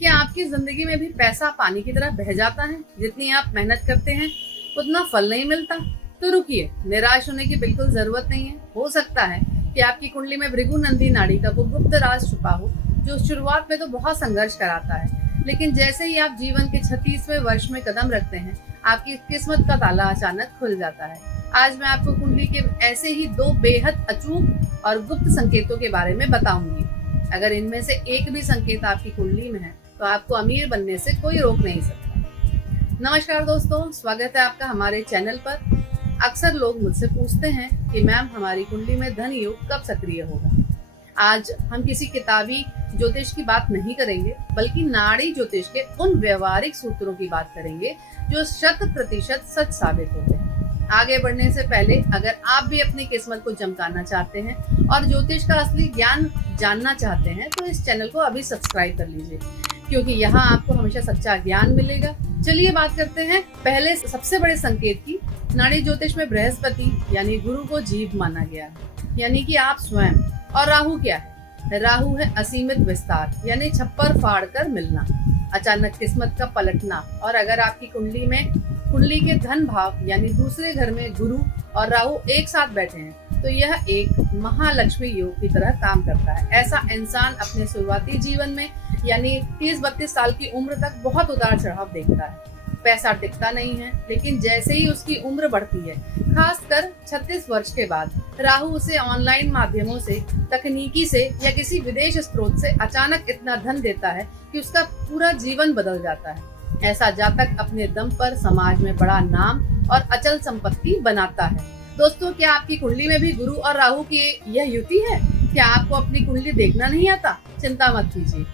क्या आपकी जिंदगी में भी पैसा पानी की तरह बह जाता है? जितनी आप मेहनत करते हैं उतना फल नहीं मिलता? तो रुकिए, निराश होने की बिल्कुल जरूरत नहीं है। हो सकता है कि आपकी कुंडली में भृगु नंदी नाड़ी का वो गुप्त राज छुपा हो, जो शुरुआत में तो बहुत संघर्ष कराता है, लेकिन जैसे ही आप जीवन के 36वें वर्ष में कदम रखते हैं, आपकी किस्मत का ताला अचानक खुल जाता है। आज मैं आपको कुंडली के ऐसे ही दो बेहद अचूक और गुप्त संकेतों के बारे में बताऊंगी। अगर इनमें से एक भी संकेत आपकी कुंडली में है तो आपको अमीर बनने से कोई रोक नहीं सकता। नमस्कार दोस्तों, स्वागत है आपका हमारे चैनल पर। अक्सर लोग मुझसे पूछते हैं कि मैम, हमारी कुंडली में धन योग कब सक्रिय होगा। आज हम किसी किताबी ज्योतिष की बात नहीं करेंगे, बल्कि नाड़ी ज्योतिष के उन व्यवहारिक सूत्रों की बात करेंगे जो 100% सच साबित होते हैं। आगे बढ़ने से पहले अगर आप भी अपनी किस्मत को चमकाना चाहते हैं और ज्योतिष का असली ज्ञान जानना चाहते हैं तो इस चैनल को अभी सब्सक्राइब कर लीजिए, क्योंकि यहाँ आपको हमेशा सच्चा ज्ञान मिलेगा। चलिए बात करते हैं पहले सबसे बड़े संकेत की। नाड़ी ज्योतिष में बृहस्पति यानी गुरु को जीव माना गया है, यानी कि आप स्वयं। और राहु क्या है? राहु है असीमित विस्तार, यानी छप्पर फाड़ कर मिलना, अचानक किस्मत का पलटना। और अगर आपकी कुंडली के धन भाव यानी दूसरे घर में गुरु और राहु एक साथ बैठे हैं तो यह एक महालक्ष्मी योग की तरह काम करता है। ऐसा इंसान अपने शुरुआती जीवन में यानी 30-32 साल की उम्र तक बहुत उतार चढ़ाव देखता है। पैसा टिकता नहीं है, लेकिन जैसे ही उसकी उम्र बढ़ती है, खासकर 36 वर्ष के बाद, राहु उसे ऑनलाइन माध्यमों से, तकनीकी से या किसी विदेश स्रोत से अचानक इतना धन देता है कि उसका पूरा जीवन बदल जाता है। ऐसा जातक अपने दम पर समाज में बड़ा नाम और अचल संपत्ति बनाता है। दोस्तों, क्या आपकी कुंडली में भी गुरु और राहु की यह युति है? क्या आपको अपनी कुंडली देखना नहीं आता? चिंता मत कीजिए,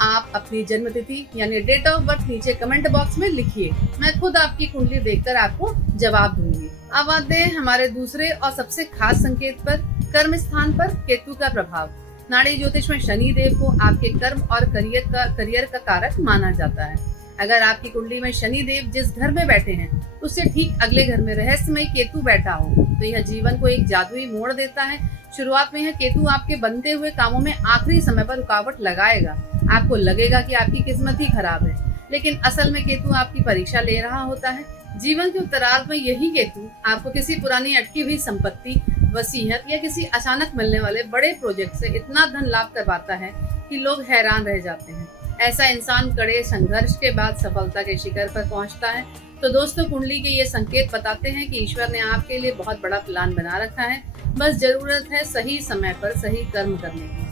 आप अपनी जन्म तिथि यानी डेट ऑफ बर्थ नीचे कमेंट बॉक्स में लिखिए। मैं खुद आपकी कुंडली देखकर आपको जवाब दूंगी। अब आते हैं हमारे दूसरे और सबसे खास संकेत पर, कर्म स्थान पर केतु का प्रभाव। नाड़ी ज्योतिष में शनि देव को आपके कर्म और करियर का कारक माना जाता है। अगर आपकी कुंडली में शनि देव जिस घर में बैठे हैं उससे ठीक अगले घर में रहस्यमय केतु बैठा हो तो यह जीवन को एक जादुई मोड़ देता है। शुरुआत में यह केतु आपके बनते हुए कामों में आखिरी समय पर रुकावट लगाएगा। आपको लगेगा कि आपकी किस्मत ही खराब है, लेकिन असल में केतु आपकी परीक्षा ले रहा होता है। जीवन के उत्तरार्ध में यही केतु आपको किसी पुरानी अटकी हुई संपत्ति, वसीयत या किसी अचानक मिलने वाले बड़े प्रोजेक्ट से इतना धन लाभ करवाता है कि लोग हैरान रह जाते हैं। ऐसा इंसान कड़े संघर्ष के बाद सफलता के शिखर पर पहुंचता है। तो दोस्तों, कुंडली के ये संकेत बताते हैं कि ईश्वर ने आपके लिए बहुत बड़ा प्लान बना रखा है। बस जरूरत है सही समय पर सही कर्म करने की।